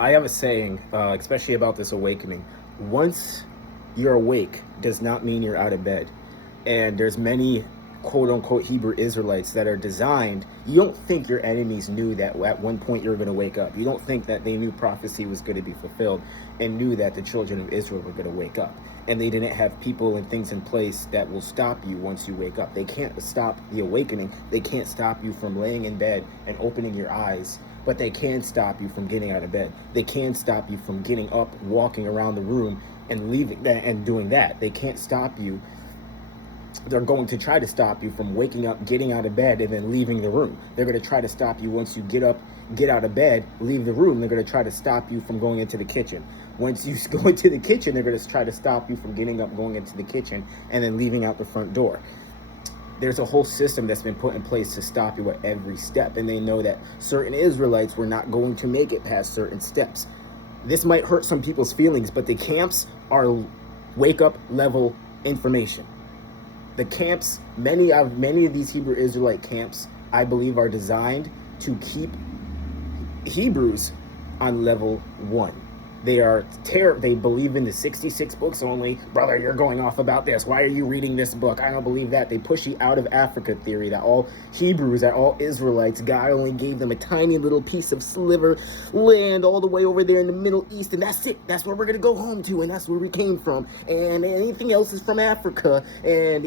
I have a saying, especially about this awakening. Once you're awake does not mean you're out of bed. And there's many quote unquote Hebrew Israelites that are designed. You don't think your enemies knew that at one point you're going to wake up. You don't think that they knew prophecy was going to be fulfilled and knew that the children of Israel were going to wake up. And they didn't have people and things in place that will stop you once you wake up. They can't stop the awakening. They can't stop you from laying in bed and opening your eyes, but they can stop you from getting out of bed. They can stop you from getting up, walking around the room and leaving and doing that. They can't stop you. They're going to try to stop you from waking up, getting out of bed, and then leaving the room. They're going to try to stop you once you get up, get out of bed, leave the room. They're going to try to stop you from going into the kitchen. Once you go into the kitchen, they're going to try to stop you from getting up, going into the kitchen, and then leaving out the front door. There's a whole system that's been put in place to stop you at every step, and they know that certain Israelites were not going to make it past certain steps. This might hurt some people's feelings, but the camps are wake-up level information. The camps, many of these Hebrew Israelite camps, I believe, are designed to keep Hebrews on level 1. They believe in the 66 books only. Brother, you're going off about this. Why are you reading this book? I don't believe that. They push the out of Africa theory that all Hebrews, that all Israelites, God only gave them a tiny little piece of sliver land all the way over there in the Middle East, and that's it. That's where we're going to go home to, and that's where we came from. And anything else is from Africa. And,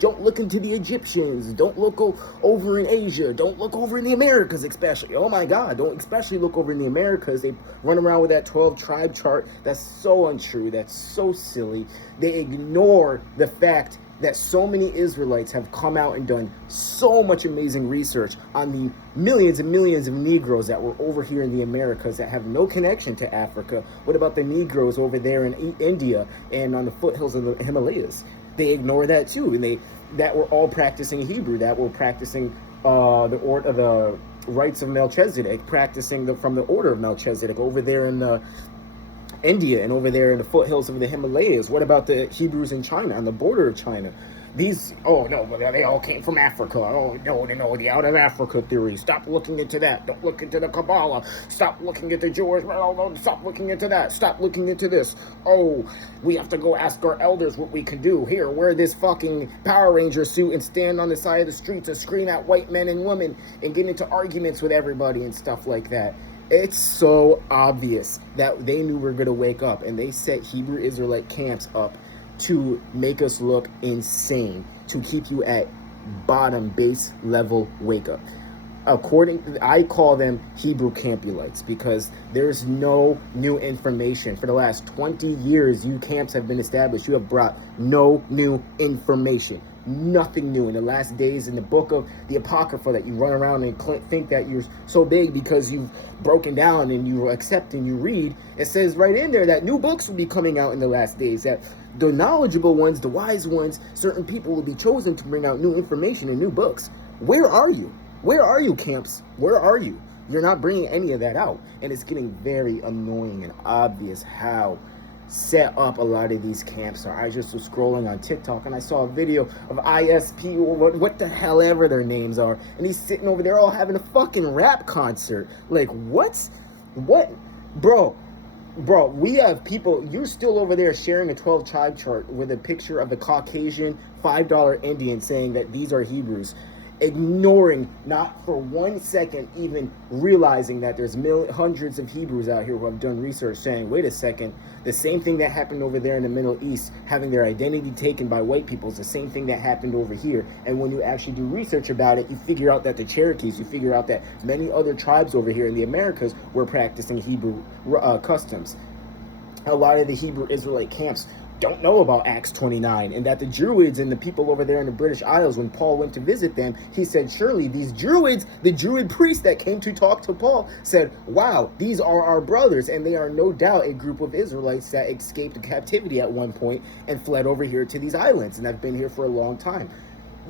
don't look into the Egyptians. Don't look over in Asia. Don't look over in the Americas, especially. Oh my God, don't especially look over in the Americas. They run around with that 12 tribe chart. That's so untrue. That's so silly. They ignore the fact that so many Israelites have come out and done so much amazing research on the millions and millions of Negroes that were over here in the Americas that have no connection to Africa. What about the Negroes over there in India and on the foothills of the Himalayas? They ignore that too, and that were all practicing Hebrew, that were practicing the rites of Melchizedek, practicing from the order of Melchizedek over there in India and over there in the foothills of the Himalayas. What about the Hebrews in China, on the border of China? They all came from Africa. Oh, no, the out of Africa theory. Stop looking into that. Don't look into the Kabbalah. Stop looking at the Jewish. Stop looking into that. Stop looking into this. Oh, we have to go ask our elders what we can do. Here, wear this fucking Power Ranger suit and stand on the side of the streets and scream at white men and women and get into arguments with everybody and stuff like that. It's so obvious that they knew we were going to wake up, and they set Hebrew Israelite camps up to make us look insane, to keep you at bottom base level wake up. I call them Hebrew Campulites because there's no new information. For the last 20 years, you camps have been established. You have brought no new information. Nothing new. In the last days, in the book of the Apocrypha that you run around and think that you're so big because you've broken down and you accept and you read, it says right in there that new books will be coming out in the last days, that the knowledgeable ones, the wise ones, certain people will be chosen to bring out new information and new books. Where are you? Where are you, camps? Where are you? You're not bringing any of that out. And it's getting very annoying and obvious how set up a lot of these camps are. I just was scrolling on TikTok and I saw a video of ISP or what the hell ever their names are, and he's sitting over there all having a fucking rap concert. Like, what? Bro, we have people, you're still over there sharing a 12 tribe chart with a picture of the Caucasian $5 Indian saying that these are Hebrews, ignoring, not for 1 second even realizing that there's hundreds of Hebrews out here who have done research saying, wait a second, the same thing that happened over there in the Middle East, having their identity taken by white people, is the same thing that happened over here. And when you actually do research about it, you figure out that the Cherokees, you figure out that many other tribes over here in the Americas were practicing Hebrew customs. A lot of the Hebrew Israelite camps don't know about Acts 29, and that the Druids and the people over there in the British Isles, when Paul went to visit them, he said, surely these Druids, the Druid priests that came to talk to Paul, said, wow, these are our brothers, and they are no doubt a group of Israelites that escaped captivity at one point and fled over here to these islands, and have been here for a long time.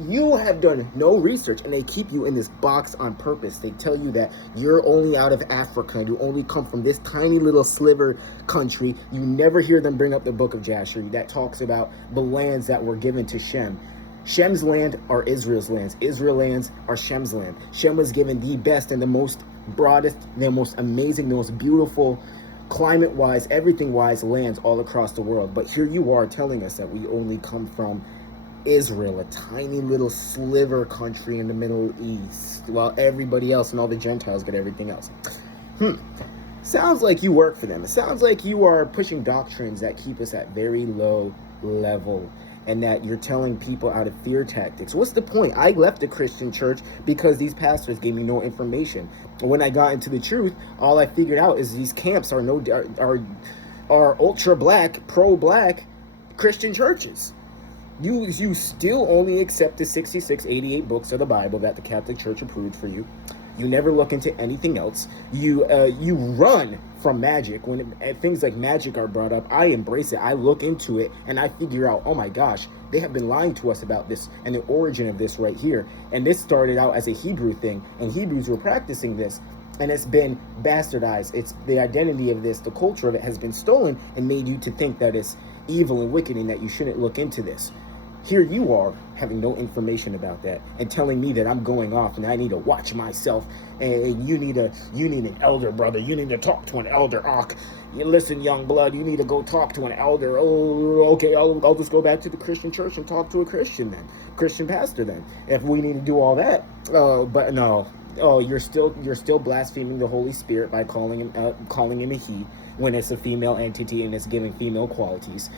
You have done no research, and they keep you in this box on purpose. They tell you that you're only out of Africa, and you only come from this tiny little sliver country. You never hear them bring up the book of Jasher that talks about the lands that were given to Shem. Shem's land are Israel's lands. Israel's lands are Shem's land. Shem was given the best and the most broadest, the most amazing, the most beautiful, climate-wise, everything-wise lands all across the world. But here you are telling us that we only come from Israel, a tiny little sliver country in the Middle East, while everybody else and all the Gentiles get everything else. Sounds like you work for them. It sounds like you are pushing doctrines that keep us at very low level, and that you're telling people out of fear tactics. What's the point? I left the Christian church because these pastors gave me no information. When I got into the truth, all I figured out is these camps are ultra black, pro black Christian churches. You still only accept the 66, 88 books of the Bible that the Catholic Church approved for you. You never look into anything else. You run from magic. When things like magic are brought up, I embrace it. I look into it and I figure out, oh my gosh, they have been lying to us about this and the origin of this right here. And this started out as a Hebrew thing, and Hebrews were practicing this. And it's been bastardized. It's the identity of this, the culture of it has been stolen and made you to think that it's evil and wicked and that you shouldn't look into this. Here you are having no information about that and telling me that I'm going off and I need to watch myself, and you need an elder, brother. You need to talk to an elder. You listen, young blood, you need to go talk to an elder. Oh, okay, I'll just go back to the Christian church and talk to a Christian pastor then. If we need to do all that, but no. Oh, you're still blaspheming the Holy Spirit by calling him a he when it's a female entity and it's giving female qualities.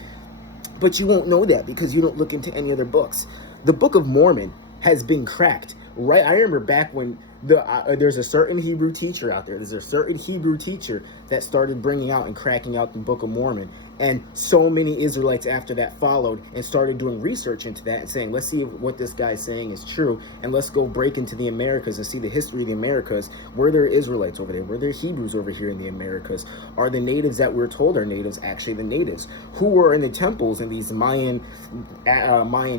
But you won't know that because you don't look into any other books. The Book of Mormon has been cracked, right? I remember back when there's a certain Hebrew teacher out there. There's a certain Hebrew teacher that started bringing out and cracking out the Book of Mormon. And so many Israelites after that followed and started doing research into that and saying, let's see if what this guy's saying is true. And let's go break into the Americas and see the history of the Americas. Were there Israelites over there? Were there Hebrews over here in the Americas? Are the natives that we're told are natives actually the natives? Who were in the temples and these Mayan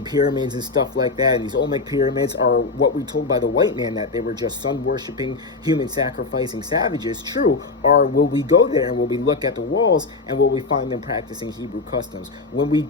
pyramids and stuff like that? And these Olmec pyramids are what we told by the white man that they were just sun-worshipping, human-sacrificing savages. True. Or will we go there and will we look at the walls and will we find them practicing Hebrew customs? When we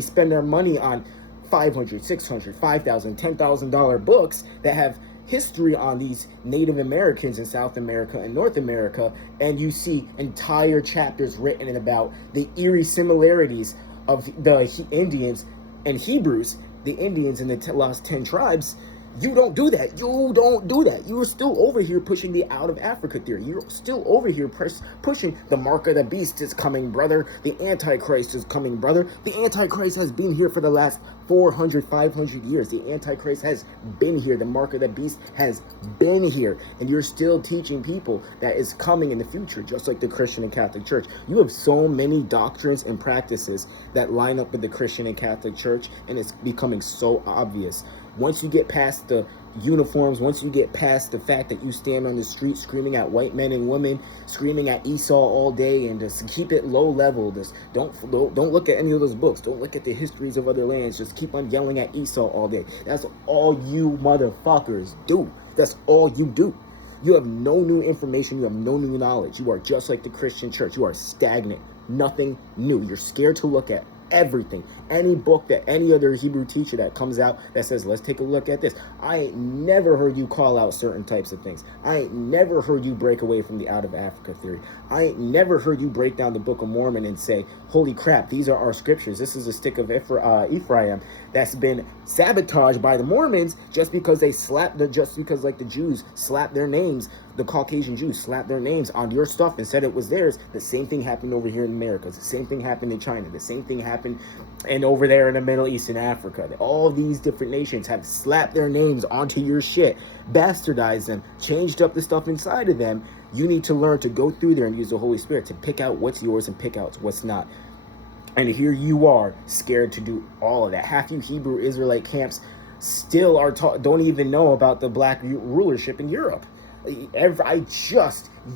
spend our money on $500, $600, $5,000, $10,000 books that have history on these Native Americans in South America and North America, and you see entire chapters written about the eerie similarities of the Indians and Hebrews, the Indians and the lost 10 tribes, you don't do that. You don't do that. You are still over here pushing the out of Africa theory. You're still over here pushing the mark of the beast is coming, brother. The Antichrist is coming, brother. The Antichrist has been here for the last 400, 500 years. The Antichrist has been here. The mark of the beast has been here. And you're still teaching people that is coming in the future, just like the Christian and Catholic Church. You have so many doctrines and practices that line up with the Christian and Catholic Church, and it's becoming so obvious. Once you get past the uniforms, once you get past the fact that you stand on the street screaming at white men and women, screaming at Esau all day, and just keep it low level. Just don't look at any of those books. Don't look at the histories of other lands. Just keep on yelling at Esau all day. That's all you motherfuckers do. That's all you do. You have no new information. You have no new knowledge. You are just like the Christian church. You are stagnant. Nothing new. You're scared to look at everything. Any book that any other Hebrew teacher that comes out that says, let's take a look at this. I ain't never heard you call out certain types of things. I ain't never heard you break away from the out of Africa theory. I ain't never heard you break down the Book of Mormon and say, holy crap, these are our scriptures. This is a stick of Ephraim that's been sabotaged by the Mormons just because like the Jews slapped their names, the Caucasian Jews slapped their names on your stuff and said it was theirs. The same thing happened over here in America. The same thing happened in China. The same thing happened and over there in the Middle East and Africa. All these different nations have slapped their names onto your shit, bastardized them, changed up the stuff inside of them. You need to learn to go through there and use the Holy Spirit to pick out what's yours and pick out what's not. And here you are, scared to do all of that. Half you Hebrew Israelite camps still are don't even know about the black rulership in Europe.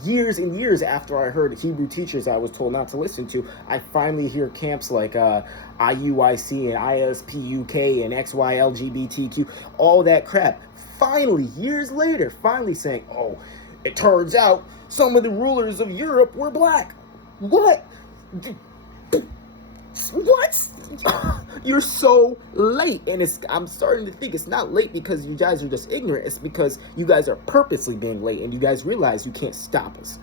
Years and years after I heard Hebrew teachers I was told not to listen to, I finally hear camps like IUIC and ISPUK and XYLGBTQ, all that crap. Finally, years later, saying, oh, it turns out some of the rulers of Europe were black. What? What? You're so late. And I'm starting to think it's not late because you guys are just ignorant. It's because you guys are purposely being late and you guys realize you can't stop us.